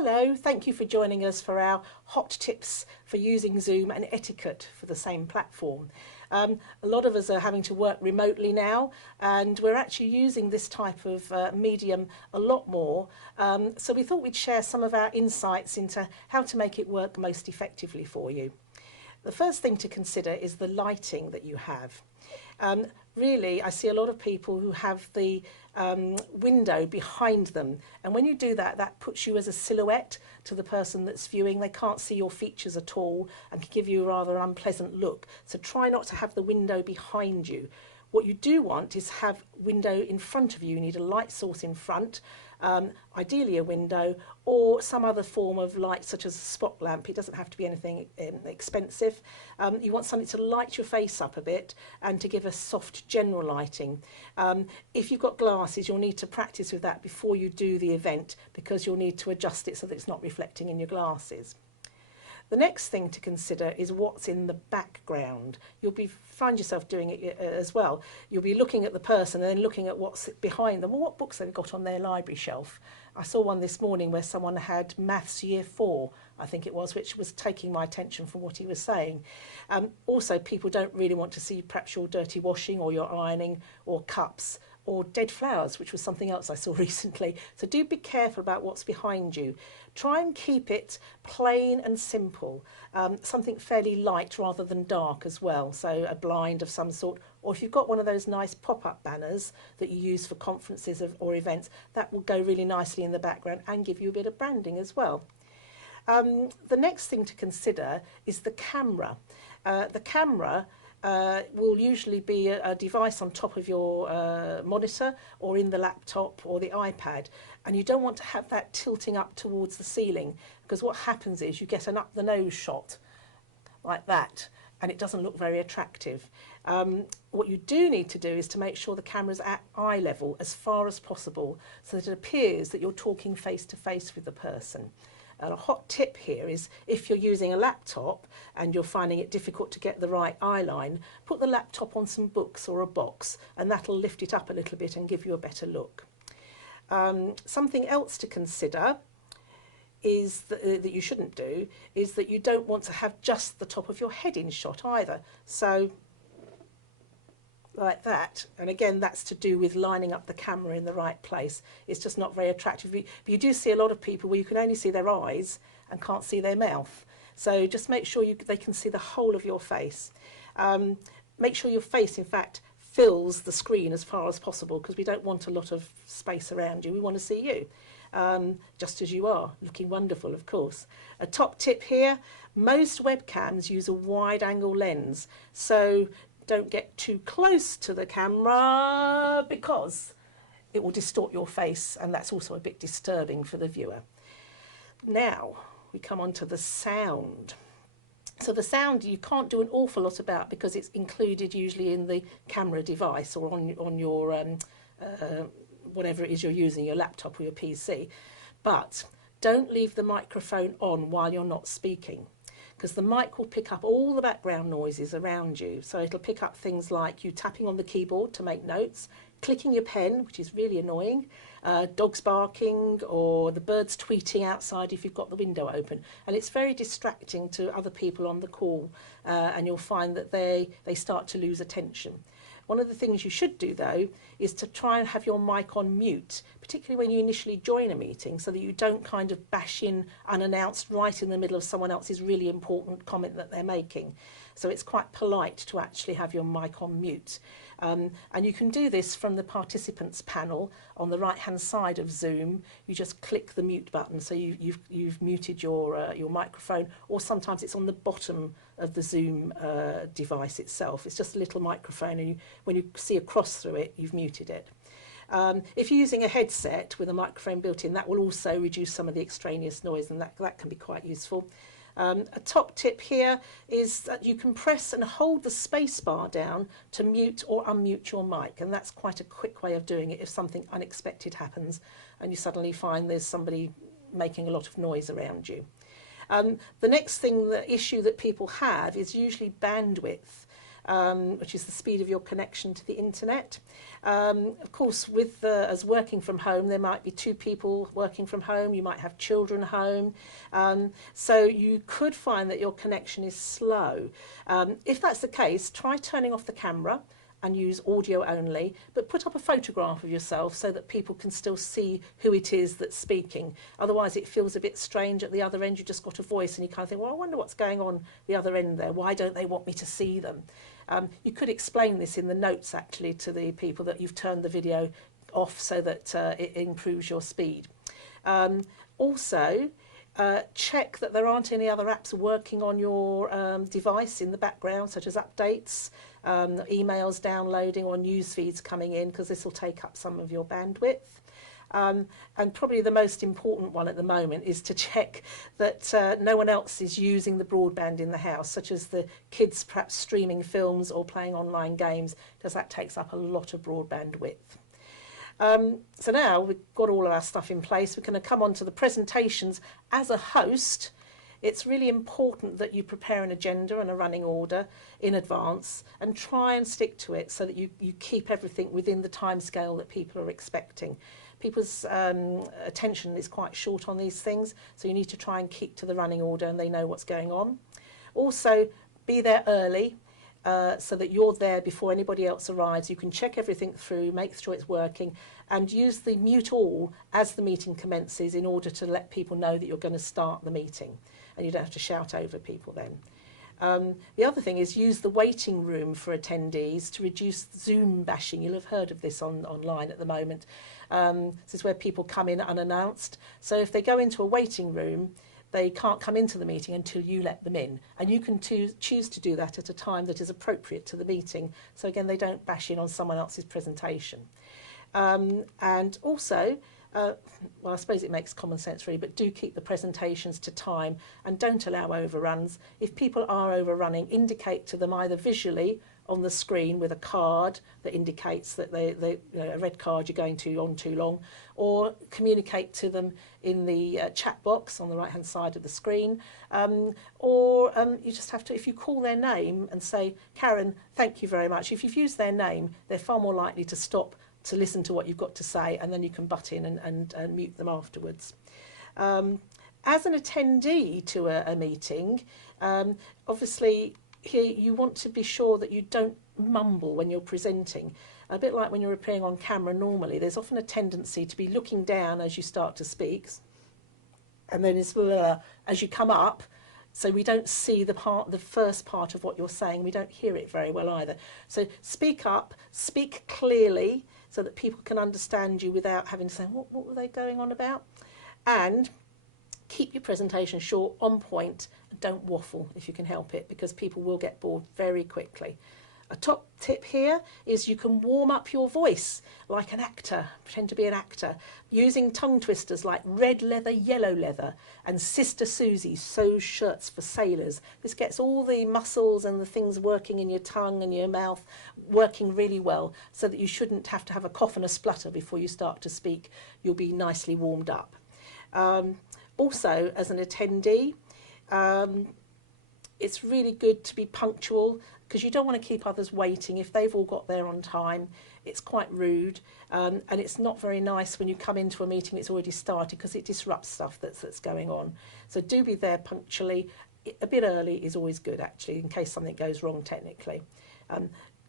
Hello, thank you for joining us for our hot tips for using Zoom and etiquette for the same platform. A lot of us are having to work remotely now, and we're actually using this type of medium a lot more. So we thought we'd share some of our insights into how to make it work most effectively for you. The first thing to consider is the lighting that you have. Really, I see a lot of people who have the window behind them, and when you do that, that puts you as a silhouette to the person that's viewing. They can't see your features at all and can give you a rather unpleasant look. So try not to have the window behind you. What you do want is have window in front of you. You need a light source in front, ideally a window or some other form of light such as a spot lamp. It doesn't have to be anything expensive. You want something to light your face up a bit and to give a soft general lighting. If you've got glasses, you'll need to practice with that before you do the event, because you'll need to adjust it so that it's not reflecting in your glasses. The next thing to consider is what's in the background. You'll find yourself doing it as well. You'll be looking at the person and then looking at what's behind them, or what books they've got on their library shelf. I saw one this morning where someone had Maths Year 4, I think it was, which was taking my attention from what he was saying. Also, people don't really want to see perhaps your dirty washing or your ironing or cups or dead flowers, which was something else I saw recently. So do be careful about what's behind you. Try and keep it plain and simple, something fairly light rather than dark as well, so a blind of some sort, or if you've got one of those nice pop-up banners that you use for conferences or events, that will go really nicely in the background and give you a bit of branding as well. The next thing to consider is the camera. The camera will usually be a device on top of your monitor or in the laptop or the iPad, and you don't want to have that tilting up towards the ceiling, because what happens is you get an up the nose shot like that and it doesn't look very attractive. What you do need to do is to make sure the camera's at eye level as far as possible, so that it appears that you're talking face to face with the person. And a hot tip here is, if you're using a laptop and you're finding it difficult to get the right eye line, put the laptop on some books or a box, and that'll lift it up a little bit and give you a better look. Something else to consider is that you shouldn't do, is that you don't want to have just the top of your head in shot either. So like that, and again that's to do with lining up the camera in the right place. It's just not very attractive. But you do see a lot of people where you can only see their eyes and can't see their mouth, so just make sure they can see the whole of your face. Make sure your face in fact fills the screen as far as possible, because we don't want a lot of space around you. We want to see you just as you are, looking wonderful, of course. A top tip here, most webcams use a wide angle lens, so don't get too close to the camera because it will distort your face, and that's also a bit disturbing for the viewer. Now we come on to the sound. So the sound you can't do an awful lot about, because it's included usually in the camera device or on your whatever it is you're using, your laptop or your PC. But don't leave the microphone on while you're not speaking, because the mic will pick up all the background noises around you. So it'll pick up things like you tapping on the keyboard to make notes, clicking your pen, which is really annoying, dogs barking, or the birds tweeting outside if you've got the window open. And it's very distracting to other people on the call, and you'll find that they start to lose attention. One of the things you should do, though, is to try and have your mic on mute, particularly when you initially join a meeting, so that you don't kind of bash in unannounced right in the middle of someone else's really important comment that they're making. So it's quite polite to actually have your mic on mute. And you can do this from the participants panel on the right-hand side of Zoom. You just click the mute button, so you've muted your microphone, or sometimes it's on the bottom of the Zoom device itself. It's just a little microphone, and when you see a cross through it, you've muted it. If you're using a headset with a microphone built in, that will also reduce some of the extraneous noise, and that can be quite useful. A top tip here is that you can press and hold the space bar down to mute or unmute your mic, and that's quite a quick way of doing it if something unexpected happens and you suddenly find there's somebody making a lot of noise around you. The next thing, the issue that people have, is usually bandwidth. which is the speed of your connection to the internet. Of course, with as working from home, there might be two people working from home, you might have children home, so you could find that your connection is slow. If that's the case, try turning off the camera and use audio only, but put up a photograph of yourself so that people can still see who it is that's speaking. Otherwise it feels a bit strange at the other end. You've just got a voice and you kind of think, well, I wonder what's going on the other end there. Why don't they want me to see them? You could explain this in the notes actually to the people that you've turned the video off so that it improves your speed. Also, check that there aren't any other apps working on your device in the background, such as updates, emails downloading or news feeds coming in, because this will take up some of your bandwidth. And probably the most important one at the moment is to check that no one else is using the broadband in the house, such as the kids perhaps streaming films or playing online games, because that takes up a lot of broadband width. So now we've got all of our stuff in place, we're going to come on to the presentations. As a host, it's really important that you prepare an agenda and a running order in advance and try and stick to it so that you keep everything within the time scale that people are expecting. People's attention is quite short on these things, so you need to try and keep to the running order and they know what's going on. Also, be there early. So that you're there before anybody else arrives. You can check everything through, make sure it's working, and use the mute all as the meeting commences in order to let people know that you're going to start the meeting, and you don't have to shout over people then. The other thing is use the waiting room for attendees to reduce Zoom bashing. You'll have heard of this online at the moment. This is where people come in unannounced. So if they go into a waiting room, they can't come into the meeting until you let them in, and you can choose to do that at a time that is appropriate to the meeting, so again they don't bash in on someone else's presentation. And also, well, I suppose it makes common sense really, but do keep the presentations to time and don't allow overruns. If people are overrunning, indicate to them either visually on the screen with a card that indicates that a red card you're going on too long, or communicate to them in the chat box on the right hand side of the screen, or you just have to, if you call their name and say, Karen, thank you very much, if you've used their name, they're far more likely to stop to listen to what you've got to say, and then you can butt in and mute them afterwards. As an attendee to a meeting, obviously here you want to be sure that you don't mumble when you're presenting. A bit like when you're appearing on camera normally, there's often a tendency to be looking down as you start to speak, and then as you come up, so we don't see the first part of what you're saying, we don't hear it very well either. So speak up, speak clearly so that people can understand you without having to say, what were they going on about? And keep your presentation short, on point, and don't waffle if you can help it, because people will get bored very quickly. A top tip here is you can warm up your voice like an actor, pretend to be an actor, using tongue twisters like red leather, yellow leather, and Sister Susie sews shirts for sailors. This gets all the muscles and the things working in your tongue and your mouth working really well, so that you shouldn't have to have a cough and a splutter before you start to speak. You'll be nicely warmed up. Also, as an attendee, it's really good to be punctual, because you don't want to keep others waiting. If they've all got there on time, it's quite rude, and it's not very nice when you come into a meeting it's already started, because it disrupts stuff that's going on. So do be there punctually. A bit early is always good, actually, in case something goes wrong technically.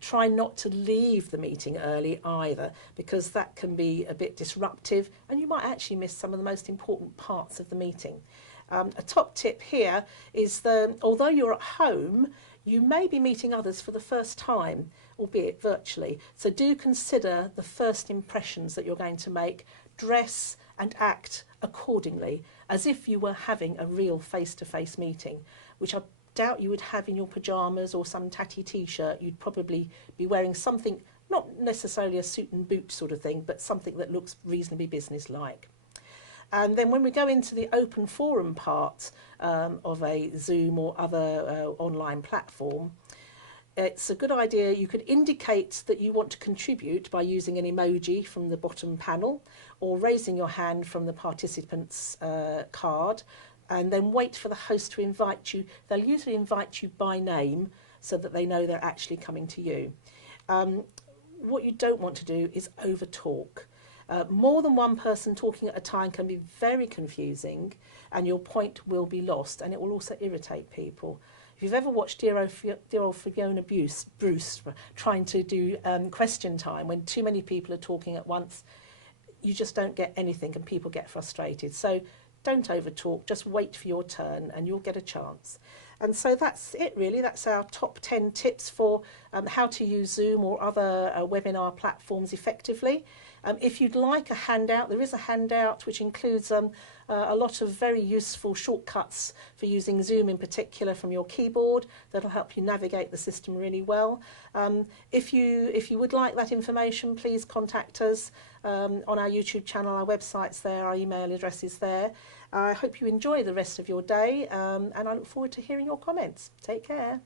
Try not to leave the meeting early either, because that can be a bit disruptive and you might actually miss some of the most important parts of the meeting. A top tip here is that although you're at home, you may be meeting others for the first time, albeit virtually. So do consider the first impressions that you're going to make. Dress and act accordingly, as if you were having a real face-to-face meeting, which I doubt you would have in your pyjamas or some tatty t-shirt. You'd probably be wearing something, not necessarily a suit and boot sort of thing, but something that looks reasonably business-like. And then when we go into the open forum part of a Zoom or other online platform, it's a good idea. You could indicate that you want to contribute by using an emoji from the bottom panel, or raising your hand from the participant's card, and then wait for the host to invite you. They'll usually invite you by name, so that they know they're actually coming to you. What you don't want to do is over talk. More than one person talking at a time can be very confusing, and your point will be lost, and it will also irritate people. If you've ever watched dear old Fiona Bruce trying to do question time when too many people are talking at once, you just don't get anything and people get frustrated. So don't over talk, just wait for your turn and you'll get a chance. And so that's it really. That's our top 10 tips for how to use Zoom or other webinar platforms effectively. If you'd like a handout, there is a handout which includes a lot of very useful shortcuts for using Zoom in particular from your keyboard that'll help you navigate the system really well. If you would like that information, please contact us on our YouTube channel. Our website's there, our email address is there. I hope you enjoy the rest of your day, and I look forward to hearing your comments. Take care.